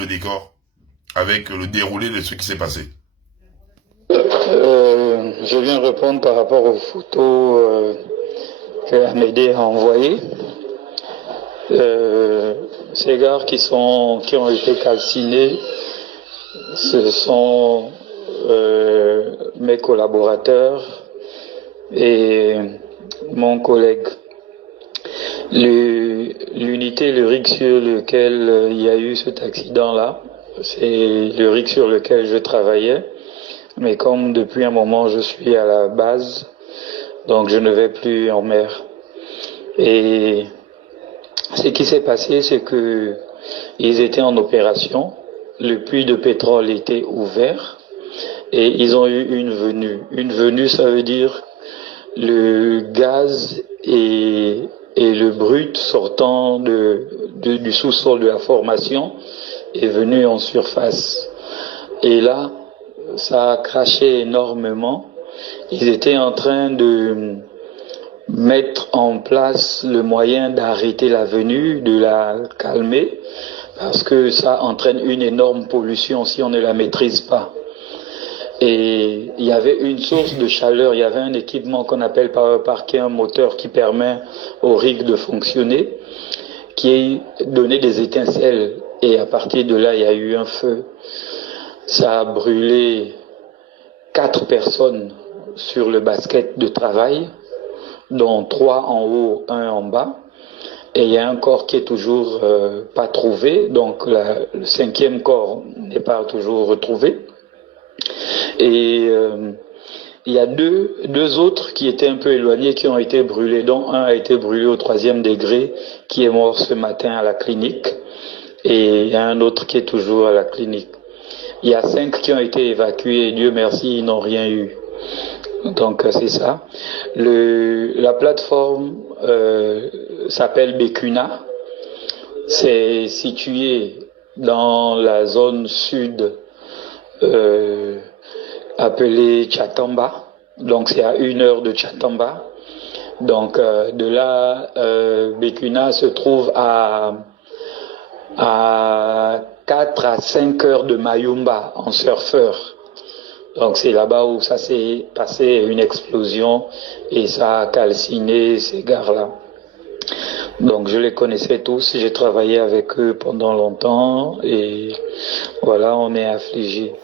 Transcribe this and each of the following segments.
le décor avec le déroulé de ce qui s'est passé. Je viens répondre par rapport aux photos que Amédée a envoyées. Ces gares qui ont été calcinés, ce sont mes collaborateurs et mon collègue. L'unité, le rig sur lequel il y a eu cet accident-là, c'est le rig sur lequel je travaillais. Mais comme depuis un moment je suis à la base, donc je ne vais plus en mer. Et ce qui s'est passé, c'est que ils étaient en opération, le puits de pétrole était ouvert et ils ont eu une venue. Une venue, ça veut dire le gaz et le brut sortant du sous-sol de la formation est venu en surface. Et là, ça a craché énormément. Ils étaient en train de mettre en place le moyen d'arrêter la venue, de la calmer, parce que ça entraîne une énorme pollution si on ne la maîtrise pas. Et il y avait une source de chaleur, il y avait un équipement qu'on appelle power park, qui est un moteur qui permet au rig de fonctionner, qui donnait des étincelles. Et à partir de là, il y a eu un feu. Ça a brûlé 4 personnes sur le basket de travail, dont 3 en haut, 1 en bas. Et il y a un corps qui est toujours pas trouvé, donc le 5e corps n'est pas toujours retrouvé. Et il y a deux autres qui étaient un peu éloignés, qui ont été brûlés, dont un a été brûlé au 3e degré, qui est mort ce matin à la clinique, et il y a un autre qui est toujours à la clinique. Il y a 5 qui ont été évacués, et Dieu merci, ils n'ont rien eu. Donc c'est ça. La plateforme s'appelle Bekuna. C'est situé dans la zone sud appelée Chatamba. Donc c'est à 1 heure de Chatamba. Donc de là, Bekuna se trouve à 4 à 5 heures de Mayumba en surfeur. Donc c'est là-bas où ça s'est passé une explosion et ça a calciné ces gares-là. Donc je les connaissais tous, j'ai travaillé avec eux pendant longtemps et voilà, on est affligés.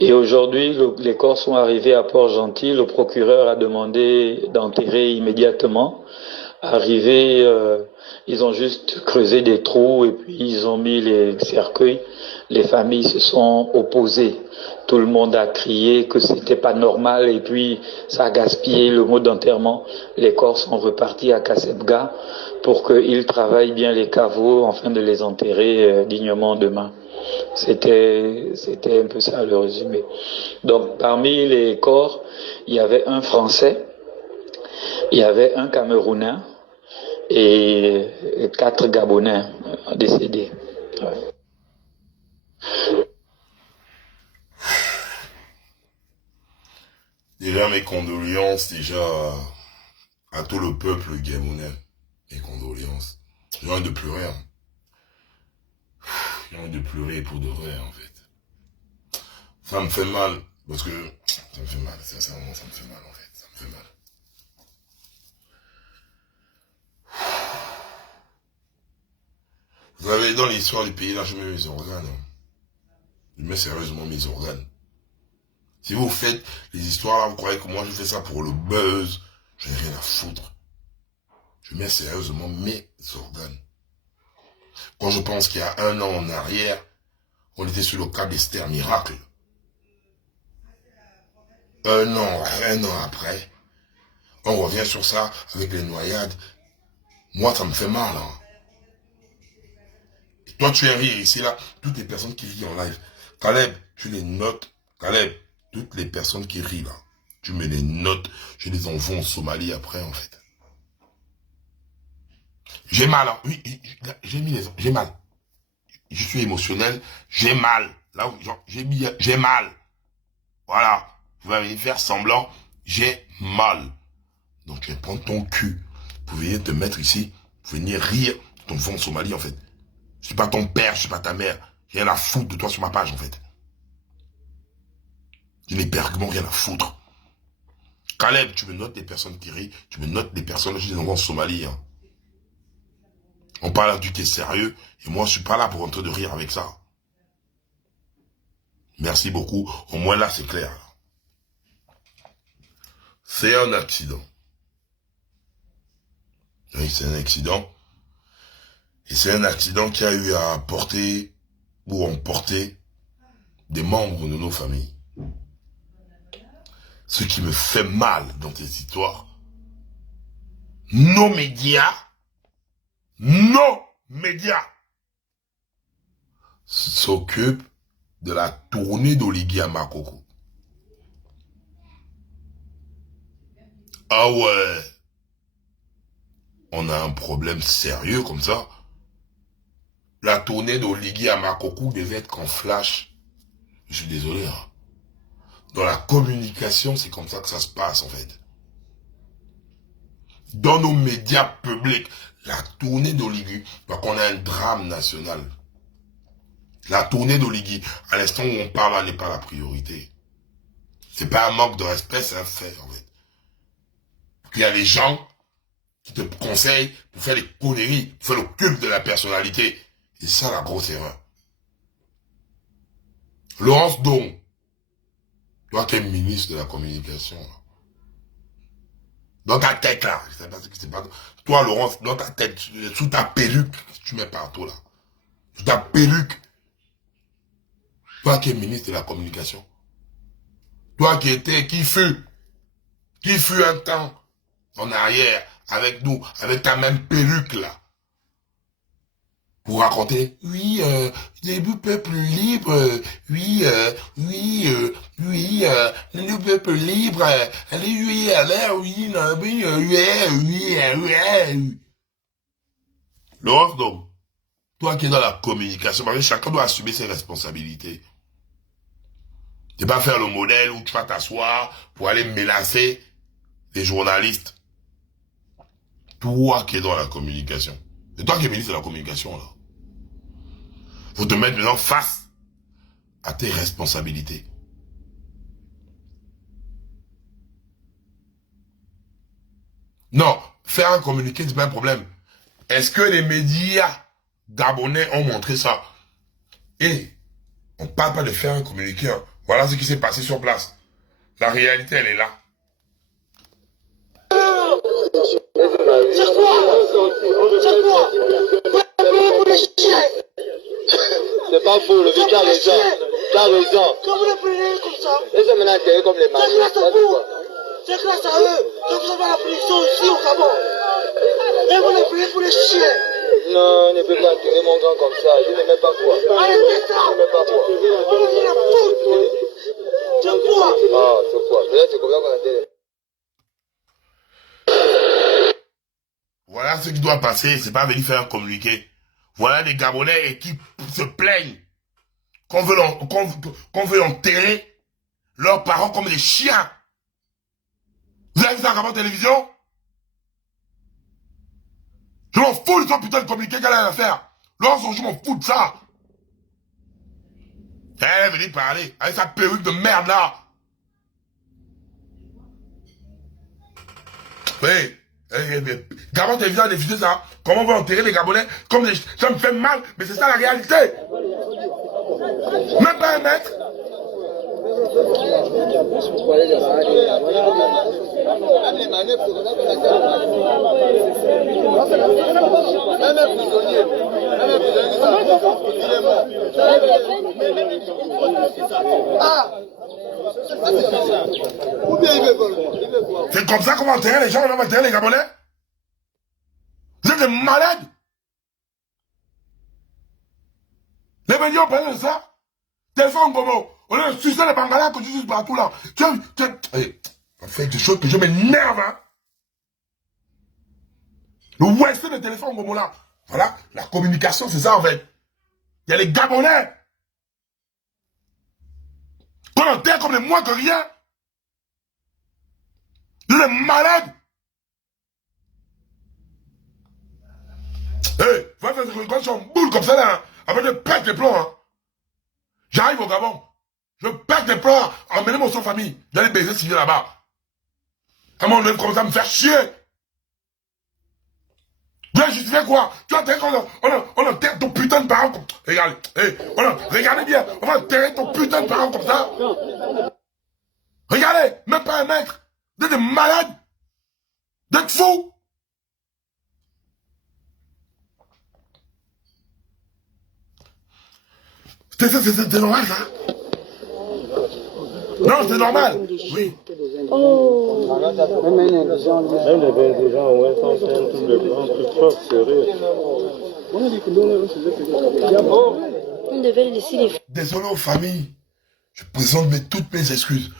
Et aujourd'hui, les corps sont arrivés à Port-Gentil, le procureur a demandé d'enterrer immédiatement. Arrivé, ils ont juste creusé des trous et puis ils ont mis les cercueils. Les familles se sont opposées. Tout le monde a crié que c'était pas normal et puis ça a gaspillé le mot d'enterrement. Les corps sont repartis à Kasebga pour qu'ils travaillent bien les caveaux afin de les enterrer dignement demain. C'était un peu ça le résumé. Donc parmi les corps, il y avait un Français, il y avait un Camerounais et 4 Gabonais décédés. Ouais. Déjà mes condoléances à tout le peuple gabonais. Mes condoléances. J'ai envie de pleurer. Hein. J'ai envie de pleurer pour de vrai en fait. Ça me fait mal parce que ça me fait mal. Sincèrement, ça me fait mal en fait. Ça me fait mal. Vous savez, dans l'histoire du pays, là, je mets mes organes. Hein. Je mets sérieusement mes organes. Si vous faites les histoires là, vous croyez que moi je fais ça pour le buzz, je n'ai rien à foutre. Je mets sérieusement mes organes. Quand je pense qu'il y a 1 an en arrière, on était sur le cas d'Esther Miracle. 1 an après, on revient sur ça avec les noyades. Moi, ça me fait mal. Hein. Et toi, tu es rire ici, là. Toutes les personnes qui rient en live. Caleb, tu les notes. Caleb, toutes les personnes qui rient, là. Tu me les notes. Je les envoie en Somalie après, en fait. J'ai mal. Hein. Oui, j'ai mal. Je suis émotionnel. J'ai mal. Là où j'ai mal. Voilà. Vous allez faire semblant. J'ai mal. Donc, tu vas prendre ton cul. Vous venir te mettre ici. Vous venir rire. Ton enfant en Somalie, en fait. Je suis pas ton père, je suis pas ta mère. rien à foutre de toi sur ma page, en fait. Je n'ai bergement rien à foutre. Caleb, tu me notes des personnes qui rient, tu me notes des personnes, je dis en Somalie. Hein. On parle du thé sérieux, et moi je suis pas là pour entrer de rire avec ça. Merci beaucoup, au moins là c'est clair. C'est un accident. Oui, c'est un accident. Et c'est un accident qui a eu à porter, ou emporter, des membres de nos familles. Ce qui me fait mal dans ces histoires, nos médias s'occupent de la tournée d'Oligui à Makoko. Ah ouais, on a un problème sérieux comme ça. La tournée d'Oligui à Makoko devait être qu'en flash. Je suis désolé. Hein. Dans la communication, c'est comme ça que ça se passe en fait. Dans nos médias publics, la tournée d'Oligui, donc on a un drame national. La tournée d'Oligui, à l'instant où on parle, elle n'est pas la priorité. C'est pas un manque de respect, c'est un fait en fait. Il y a des gens qui te conseillent pour faire des conneries, pour faire le culte de la personnalité. C'est ça la grosse erreur. Laurence Don, toi qui es ministre de la communication, dans ta tête là, je sais pas ce qui se passe. Toi Laurence, dans ta tête, sous ta perruque, tu mets partout là. Sous ta perruque. Toi qui es ministre de la communication. Toi qui fut un temps en arrière avec nous, avec ta même perruque là. Pour raconter, oui, début peuple libre, oui, le peuple libre, allez, oui, non, oui. Laurence, donc, toi qui es dans la communication, chacun doit assumer ses responsabilités. Tu vas pas faire le modèle où tu vas t'asseoir pour aller menacer les journalistes. Toi qui es dans la communication. C'est toi qui es ministre de la communication, là. Faut te mettre maintenant face à tes responsabilités. Non, faire un communiqué, c'est pas un problème. Est-ce que les médias gabonais ont montré ça? Et on parle pas de faire un communiqué. Hein. Voilà ce qui s'est passé sur place. La réalité, elle est là. C'est pas faux, le vicaire a raison. Tu as raison. Quand vous les prenez comme ça, Laissez maintenant intérêt comme les marchés. c'est grâce à eux que vous avez la prison ici au Gabon. Et vous les prenez pour les chiens. Non, ne peux pas enterrer mon grand comme ça. Je ne mets pas quoi. Arrêtez ça. Je ne mets pas quoi. On vous la faute. C'est quoi? Ah, c'est quoi? Là, c'est comme ça qu'on enterre. Voilà ce qui doit passer. C'est pas venir faire un communiqué. Voilà des Gabonais qui se plaignent qu'on veut enterrer leurs parents comme des chiens. Vous avez vu ça à la télévision? Je m'en fous de son putain de communiqué qu'elle a à faire. Lorsque je m'en fous de ça. Elle est venue parler avec sa perruque de merde là. Oui. Gabon télévision a diffusé ça. Comment on va enterrer les Gabonais comme des... Ça me fait mal, mais c'est ça la réalité. Même pas un mètre. C'est comme ça qu'on va enterrer les gens, on va enterrer les Gabonais. Vous êtes des malades. Les médias parlent de ça. Téléphone Gomo. On a sucé les Bangalais que tu suces partout là. On fait des choses que je m'énerve. Hein. Le ouest de téléphone Gomo là. Voilà, la communication c'est ça en fait. Il y a les Gabonais. Qu'on enterre comme les moins que rien. Vous êtes des malades. Quand je suis en boule comme ça là, après je pète les plombs, hein. J'arrive au Gabon. Je pète les plans. Emmenez-moi sans famille. J'allais baiser signer là-bas. À un moment donné, comme ça, me faire chier. Là, je fais quoi? Tu vois, on enterre ton putain de parent comme... Regardez, hey, regardez bien. On va enterrer ton putain de parent comme ça. Regardez, même pas un mètre. Vous êtes des malades. Vous êtes fous. C'est normal, ça? Non, c'est normal. Oui. Oh. Même les belles des gens, ouais, sans faire tout le grand truc fort, sérieux. On devait laisser les... Désolé aux familles. Je présente toutes mes excuses,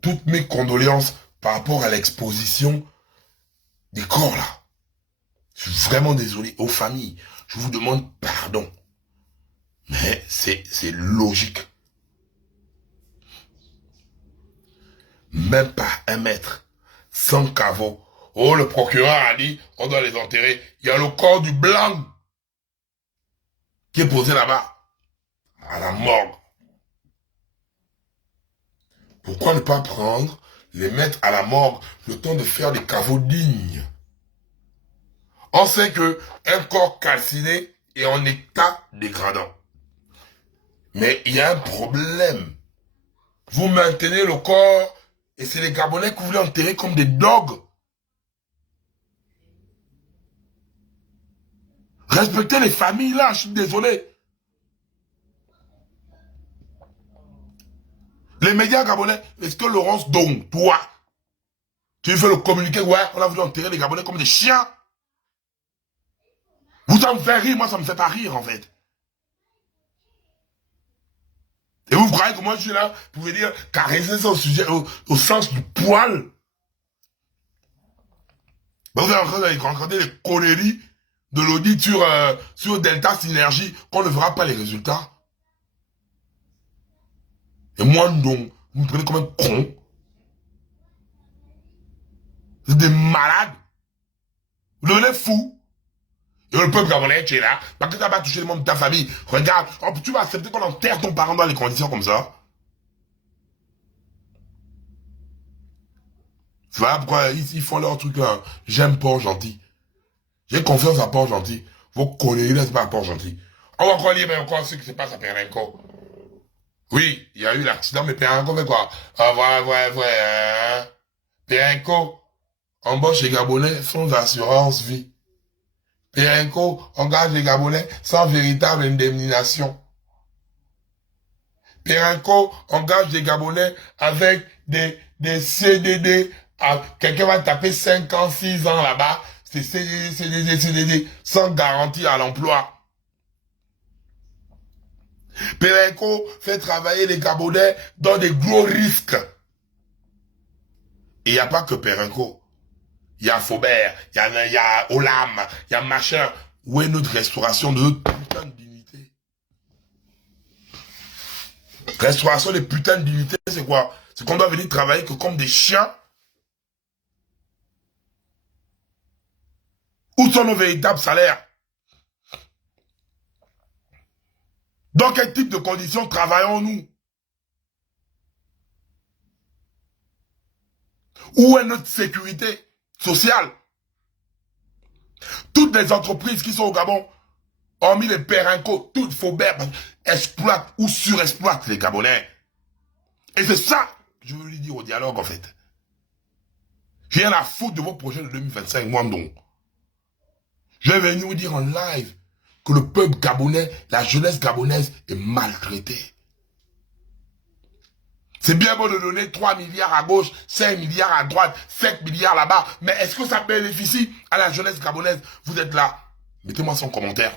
toutes mes condoléances par rapport à l'exposition des corps, là. Je suis vraiment désolé aux familles. Je vous demande pardon. Mais c'est logique. Même pas un mètre, sans caveau. Oh, le procureur a dit, on doit les enterrer. Il y a le corps du blanc qui est posé là-bas, à la morgue. Pourquoi ne pas prendre, les mettre à la morgue, le temps de faire des caveaux dignes? On sait que un corps calciné est en état dégradant. Mais il y a un problème. Vous maintenez le corps et c'est les Gabonais que vous voulez enterrer comme des dogs. Respectez les familles là, je suis désolé. Les médias gabonais, est-ce que Laurence Dong, toi, tu fais le communiqué, ouais, on a voulu enterrer les Gabonais comme des chiens? Vous, ça me fait rire, moi ça me fait pas rire en fait. Et vous croyez que moi je suis là, vous pouvez dire, caresser ça au sujet, au sens du poil. Ben, vous êtes en train d'aller rencontrer les conneries de l'audit sur Delta Synergie, qu'on ne verra pas les résultats. Et moi, non, vous me prenez comme un con. Vous êtes des malades. Vous devenez fous. Et le peuple gabonais, tu es là, parce que tu n'as pas touché le monde de ta famille. Regarde, tu vas accepter qu'on enterre ton parent dans les conditions comme ça? Voilà pourquoi ils font leur truc là. J'aime Port Gentil. J'ai confiance à Port Gentil. Vos conneries là, c'est pas à Port Gentil. On va encore lire, mais encore ce qui se passe à Perenco. Oui, il y a eu l'accident, mais Perenco fait quoi? Ah, ouais. Perenco embauche les Gabonais sans assurance vie. Perenco engage les Gabonais sans véritable indemnisation. Perenco engage les Gabonais avec des CDD. Quelqu'un va taper 5 ans, 6 ans là-bas. C'est CDD, sans garantie à l'emploi. Perenco fait travailler les Gabonais dans des gros risques. Et il n'y a pas que Perenco. Il y a Faubert, il y a Olam, il y a machin. Où est notre restauration de notre putain de dignité? Restauration des putains de dignité, c'est quoi? C'est qu'on doit venir travailler que comme des chiens? Où sont nos véritables salaires? Dans quel type de conditions travaillons-nous? Où est notre sécurité sociale? Toutes les entreprises qui sont au Gabon, hormis les Perenco, toutes Faubert, exploitent ou surexploitent les Gabonais. Et c'est ça que je veux lui dire au dialogue en fait. J'ai rien à foutre de vos projets de 2025, moi donc. Je vais venir vous dire en live que le peuple gabonais, la jeunesse gabonaise est maltraitée. C'est bien beau de donner 3 milliards à gauche, 5 milliards à droite, 7 milliards là-bas, mais est-ce que ça bénéficie à la jeunesse gabonaise? Vous êtes là. Mettez-moi son commentaire.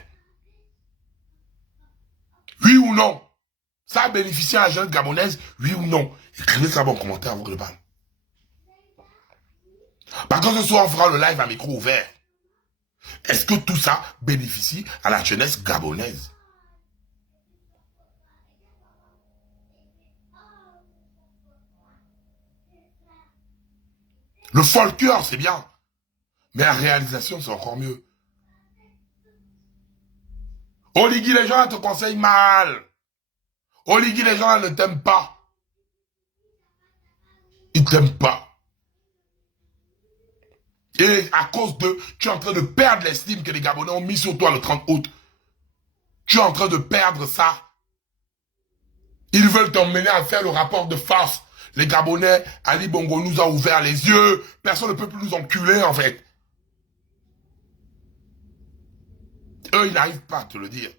Oui ou non? Ça a bénéficié à la jeunesse gabonaise? Oui ou non? Écrivez ça en commentaire avant que je parle. Par contre, ce soir, on fera le live à micro ouvert. Est-ce que tout ça bénéficie à la jeunesse gabonaise? Le folklore, c'est bien. Mais la réalisation, c'est encore mieux. Oligui, les gens te conseillent mal. Oligui, les gens là ne t'aiment pas. Ils ne t'aiment pas. Et à cause de, tu es en train de perdre l'estime que les Gabonais ont mis sur toi le 30 août. Tu es en train de perdre ça. Ils veulent t'emmener à faire le rapport de force. Les Gabonais, Ali Bongo nous a ouvert les yeux. Personne ne peut plus nous enculer, en fait. Eux, ils n'arrivent pas à te le dire.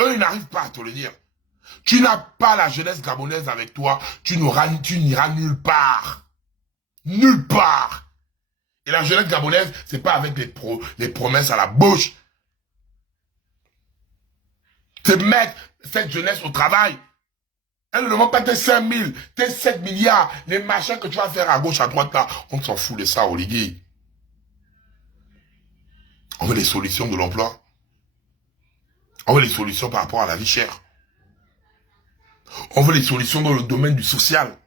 Eux, ils n'arrivent pas à te le dire. Tu n'as pas la jeunesse gabonaise avec toi. Tu n'iras nulle part. Nulle part. Et la jeunesse gabonaise, c'est pas avec les promesses à la bouche. C'est mettre cette jeunesse au travail. Elle ne demande pas tes 5 000, tes 7 milliards, les machins que tu vas faire à gauche, à droite, là. On s'en fout de ça, Oligui. On veut les solutions de l'emploi. On veut les solutions par rapport à la vie chère. On veut les solutions dans le domaine du social.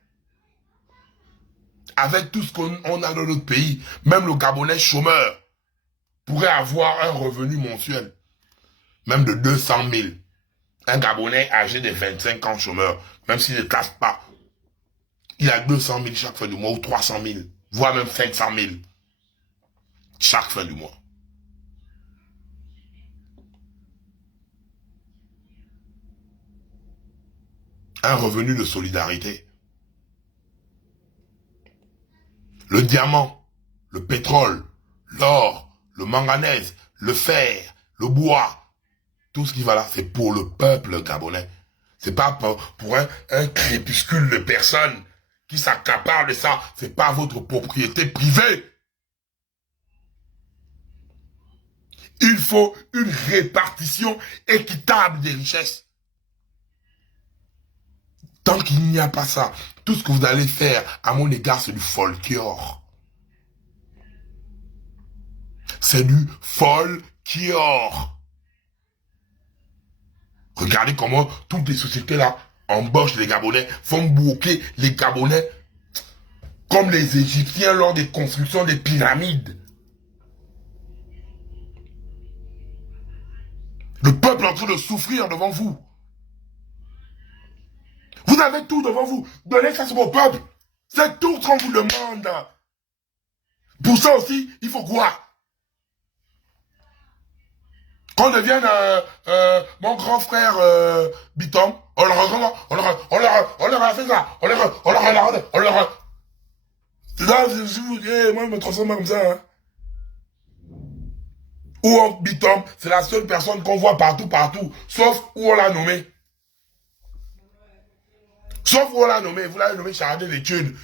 Avec tout ce qu'on a dans notre pays, même le Gabonais chômeur pourrait avoir un revenu mensuel, même de 200 000. Un Gabonais âgé de 25 ans chômeur, même s'il ne casse pas, il a 200 000 chaque fin du mois ou 300 000, voire même 500 000 chaque fin du mois. Un revenu de solidarité. Le diamant, le pétrole, l'or, le manganèse, le fer, le bois, tout ce qui va là, c'est pour le peuple gabonais. C'est pas pour un crépuscule de personnes qui s'accaparent de ça. C'est pas votre propriété privée. Il faut une répartition équitable des richesses. Tant qu'il n'y a pas ça, tout ce que vous allez faire, à mon égard, c'est du folklore. C'est du folklore. Regardez comment toutes les sociétés-là embauchent les Gabonais, font bloquer les Gabonais, comme les Égyptiens lors des constructions des pyramides. Le peuple est en train de souffrir devant vous. Vous avez tout devant vous. Donnez ça sur vos peuples. C'est tout ce qu'on vous demande. Pour ça aussi, il faut quoi? Qu'on devienne mon grand frère Bitom, on leur a fait ça. C'est ça, moi je me transforme comme ça. Hein. Ou en Bitom, c'est la seule personne qu'on voit partout, sauf où on l'a nommé. Sauf où on l'a nommé, vous l'avez nommé chargé d'études.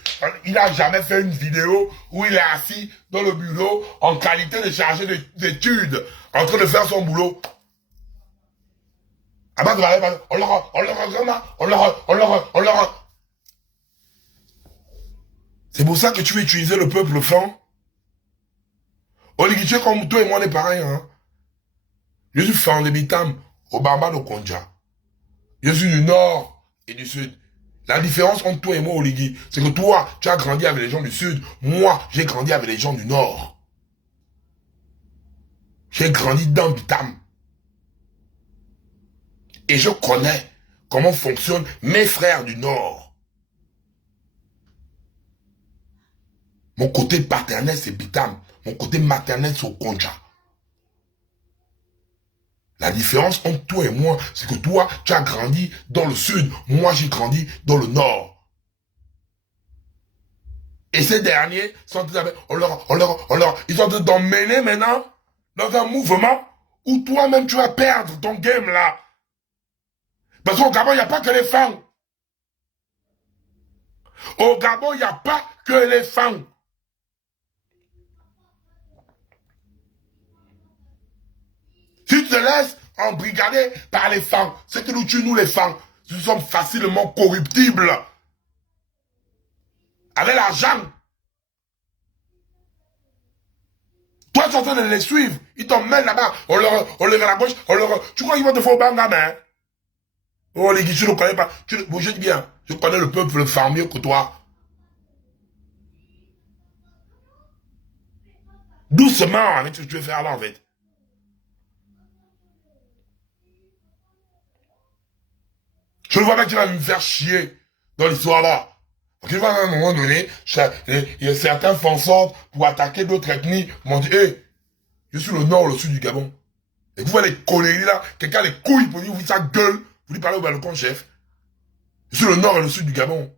Il n'a jamais fait une vidéo où il est assis dans le bureau en qualité de chargé d'études, en train de faire son boulot. C'est pour ça que tu veux utiliser le peuple franc. Oligui, comme toi et moi on est pareil. Hein? Je suis fan de Bitam, au Bamba de Konja. Je suis du nord et du sud. La différence entre toi et moi, Oligui, c'est que toi, tu as grandi avec les gens du sud. Moi, j'ai grandi avec les gens du nord. J'ai grandi dans Bitam. Et je connais comment fonctionnent mes frères du nord. Mon côté paternel, c'est Bitam. Mon côté maternel, c'est Okonja. La différence entre toi et moi, c'est que toi, tu as grandi dans le sud. Moi, j'ai grandi dans le nord. Et ces derniers sont ils sont en train d'emmener maintenant dans un mouvement où toi-même, tu vas perdre ton game là. Parce qu'au Gabon, il n'y a pas que les femmes. Au Gabon, il n'y a pas que les femmes. Si tu te laisses embrigader par les femmes, c'est que nous tuons nous les femmes. Nous sommes facilement corruptibles. Avec l'argent. Toi, tu es en train de les suivre. Ils t'emmènent là-bas. On leur à la gauche. Tu crois qu'ils vont te faire au bangama, hein? Oh, les guichets, je ne connais pas. Je dis bien, je connais le peuple far mieux que toi. Doucement avec ce que tu veux faire là, en fait. Je ne vois pas qui va me faire chier dans l'histoire là. Parce que à un moment donné, il y a certains font sorte pour attaquer d'autres ethnies. M'ont dit, hé, je suis le nord ou le sud du Gabon. Et vous voyez les conneries là, quelqu'un les couilles pour dire, vous sa gueule, vous lui parlez au balcon chef. Je suis le nord et le sud du Gabon.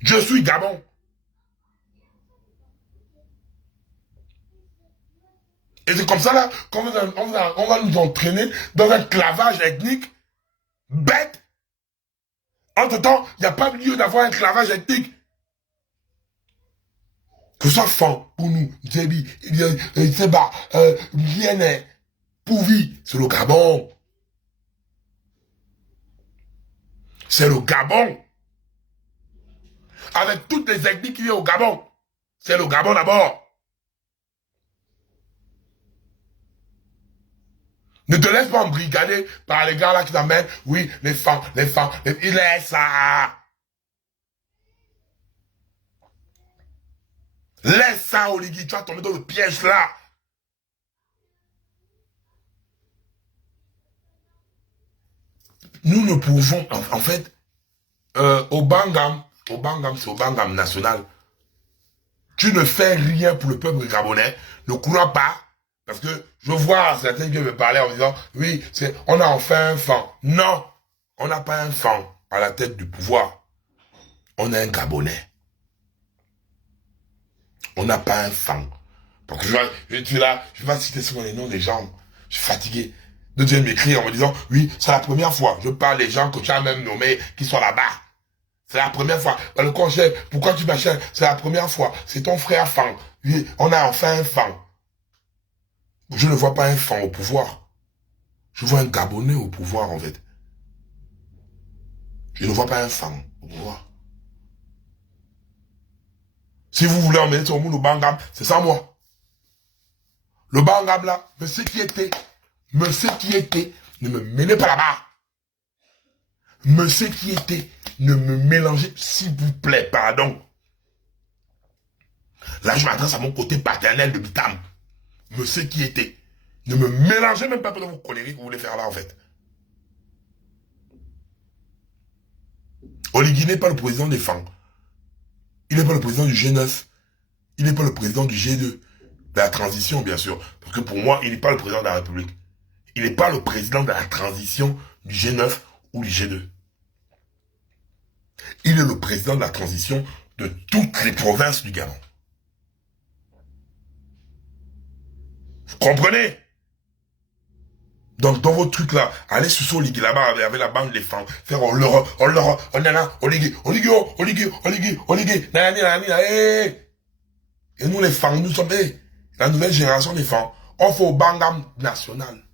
Je suis Gabon. Et c'est comme ça là qu'on va nous entraîner dans un clavage ethnique bête. Entre-temps, il n'y a pas lieu d'avoir un clavage ethnique. Que ce soit Fan, Pounou, Djebi, Seba, Liene, Pouvi, c'est le Gabon. C'est le Gabon. Avec toutes les ethnies qui viennent au Gabon. C'est le Gabon d'abord. Ne te laisse pas embrigader par les gars là qui t'amènent. Oui, les femmes, il laisse ça. Laisse ça, Oligui, tu vas tomber dans le piège là. Nous ne pouvons, en fait, au Bangam, c'est au Bangam national. Tu ne fais rien pour le peuple gabonais. Ne crois pas. Parce que je vois certains qui me parler en disant, oui, on a enfin un fan. Non, on n'a pas un fan à la tête du pouvoir. On a un Gabonais. On n'a pas un fan. Parce que je suis là, je vais citer souvent les noms des gens. Je suis fatigué. De Dieu m'écrire en me disant, oui, c'est la première fois. Je parle des gens que tu as même nommés qui sont là-bas. C'est la première fois. Dans le conseil, pourquoi tu m'achètes? C'est la première fois. C'est ton frère fan. Oui, on a enfin un fan. Je ne vois pas un fan au pouvoir. Je vois un Gabonais au pouvoir, en fait. Je ne vois pas un fan au pouvoir. Si vous voulez emmener tout le monde au Bangam, c'est ça moi. Le Bangam là, monsieur qui était, ne me mêlez pas là-bas. Monsieur qui était, ne me mélangez, s'il vous plaît, pardon. Là, je m'adresse à mon côté paternel de Bitam. Monsieur qui était, ne me mélangez même pas pour vos conneries que vous voulez faire là, en fait. Oligui n'est pas le président des FAN. Il n'est pas le président du G9. Il n'est pas le président du G2. De la transition, bien sûr. Parce que pour moi, il n'est pas le président de la République. Il n'est pas le président de la transition du G9 ou du G2. Il est le président de la transition de toutes les provinces du Gabon. Vous comprenez? Donc, dans vos trucs là, allez sur ce Oligui là-bas avec la bande des femmes, faire et nous les femmes, nous sommes la nouvelle génération des femmes. On fait au Bangam national.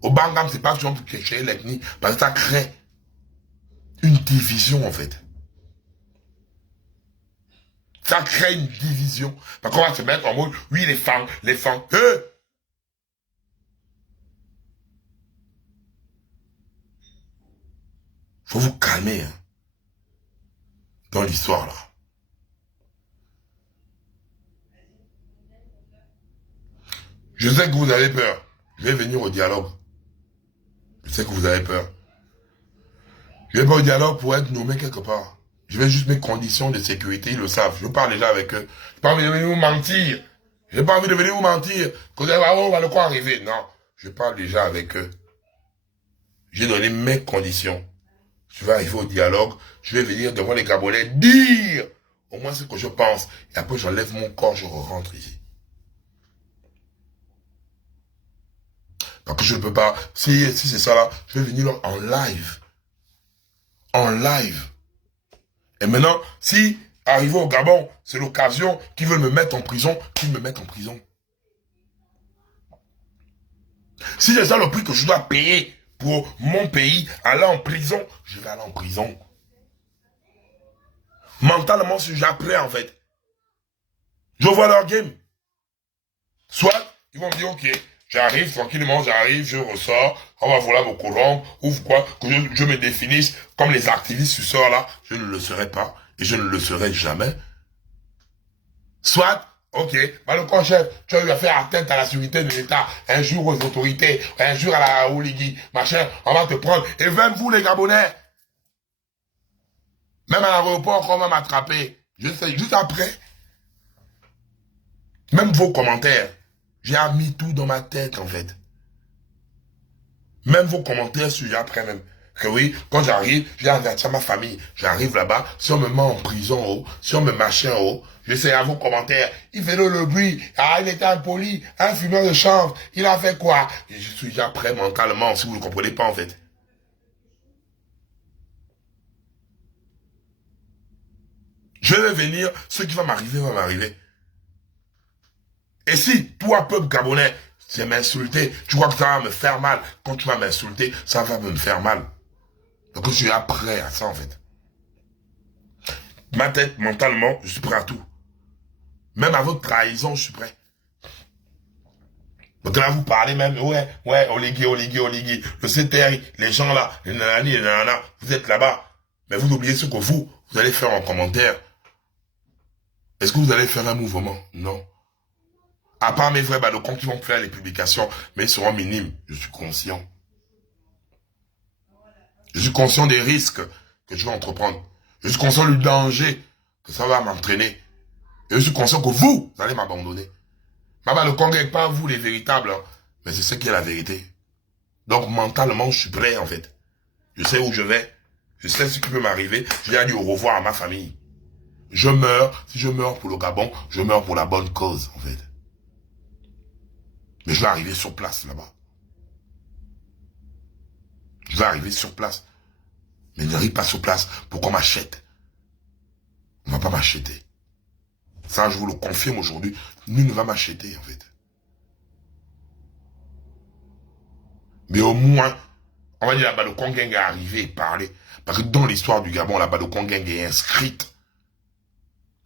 Au Bangam, c'est pas toujours pour créer l'ethnie, parce que ça crée une division en fait. Ça crée une division. Parce qu'on va se mettre en mode, oui les femmes, faut vous calmer, hein, dans l'histoire, là. Je sais que vous avez peur. Je vais venir au dialogue. Je sais que vous avez peur. Je vais pas au dialogue pour être nommé quelque part. Je vais juste mes conditions de sécurité, ils le savent. Je parle déjà avec eux. Je n'ai pas envie de venir vous mentir. Je n'ai pas envie de venir vous mentir. Quand on va le quoi arriver. Non. Je parle déjà avec eux. J'ai donné mes conditions. Je vais arriver au dialogue, je vais venir devant les Gabonais dire au moins ce que je pense. Et après, j'enlève mon corps, je rentre ici. Parce que je ne peux pas, si c'est ça là, je vais venir en live. En live. Et maintenant, si arrivé au Gabon, c'est l'occasion qu'ils veulent me mettre en prison, qu'ils me mettent en prison. Si c'est ça le prix que je dois payer pour mon pays, aller en prison, je vais aller en prison. Mentalement, je suis déjà prêt en fait. Je vois leur game. Soit, ils vont me dire, ok, j'arrive tranquillement, je ressors, on va voilà mon courant, ou quoi, que je me définisse comme les activistes suceurs là, je ne le serai pas, et je ne le serai jamais. Soit, Ok, Balocon chef, tu as eu à faire atteinte à la sécurité de l'État, un jour aux autorités, un jour à la Oligui, machin, on va te prendre. Et même vous les Gabonais, même à l'aéroport, on va m'attraper. Je sais, juste après. Même vos commentaires, j'ai mis tout dans ma tête en fait. Même vos commentaires sur après même. Que oui, quand j'arrive, j'ai averti à ma famille. J'arrive là-bas, si on me met en prison, oh, si on me machin, oh, je sais à vos commentaires. Il fait le bruit. Ah, il était impoli, un fumeur de chanvre. Il a fait quoi? Et je suis déjà prêt mentalement, si vous ne comprenez pas en fait. Je vais venir, ce qui va m'arriver, va m'arriver. Et si, toi, peuple gabonais, tu m'insulter, tu crois que ça va me faire mal. Quand tu vas m'insulter, ça va me faire mal. Donc je suis prêt à ça en fait. Ma tête, mentalement, je suis prêt à tout. Même à votre trahison, je suis prêt. Donc là, vous parlez même, ouais, Oligui, le CTRI, les gens là, les nanani, les nanana, vous êtes là-bas. Mais vous oubliez ce que vous allez faire en commentaire. Est-ce que vous allez faire un mouvement? Non. À part mes vrais balocons qui vont faire les publications, mais ils seront minimes. Je suis conscient. Je suis conscient des risques que je vais entreprendre. Je suis conscient du danger que ça va m'entraîner. Et je suis conscient que vous allez m'abandonner. Ma balocon n'est pas vous les véritables, hein, mais c'est ce qui est la vérité. Donc mentalement, je suis prêt en fait. Je sais où je vais. Je sais ce qui peut m'arriver. Je vais dire au revoir à ma famille. Je meurs. Si je meurs pour le Gabon, je meurs pour la bonne cause en fait. Mais je vais arriver sur place là-bas. Je vais arriver sur place. Mais n'arrive pas sur place pour qu'on m'achète. On ne va pas m'acheter. Ça, je vous le confirme aujourd'hui. Nul ne va m'acheter, en fait. Mais au moins, on va dire la Balocon Gang est arrivée et parler. Parce que dans l'histoire du Gabon, la Balocon Gang est inscrite.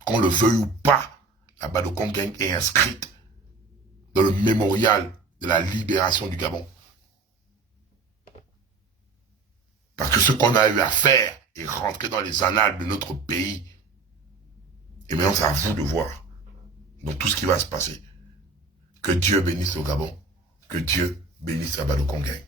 Qu'on le veuille ou pas, la Balocon Gang est inscrite dans le mémorial de la libération du Gabon. Parce que ce qu'on a eu à faire est rentré dans les annales de notre pays. Et maintenant, c'est à vous de voir. Donc, tout ce qui va se passer. Que Dieu bénisse le Gabon. Que Dieu bénisse la Balocon Gang.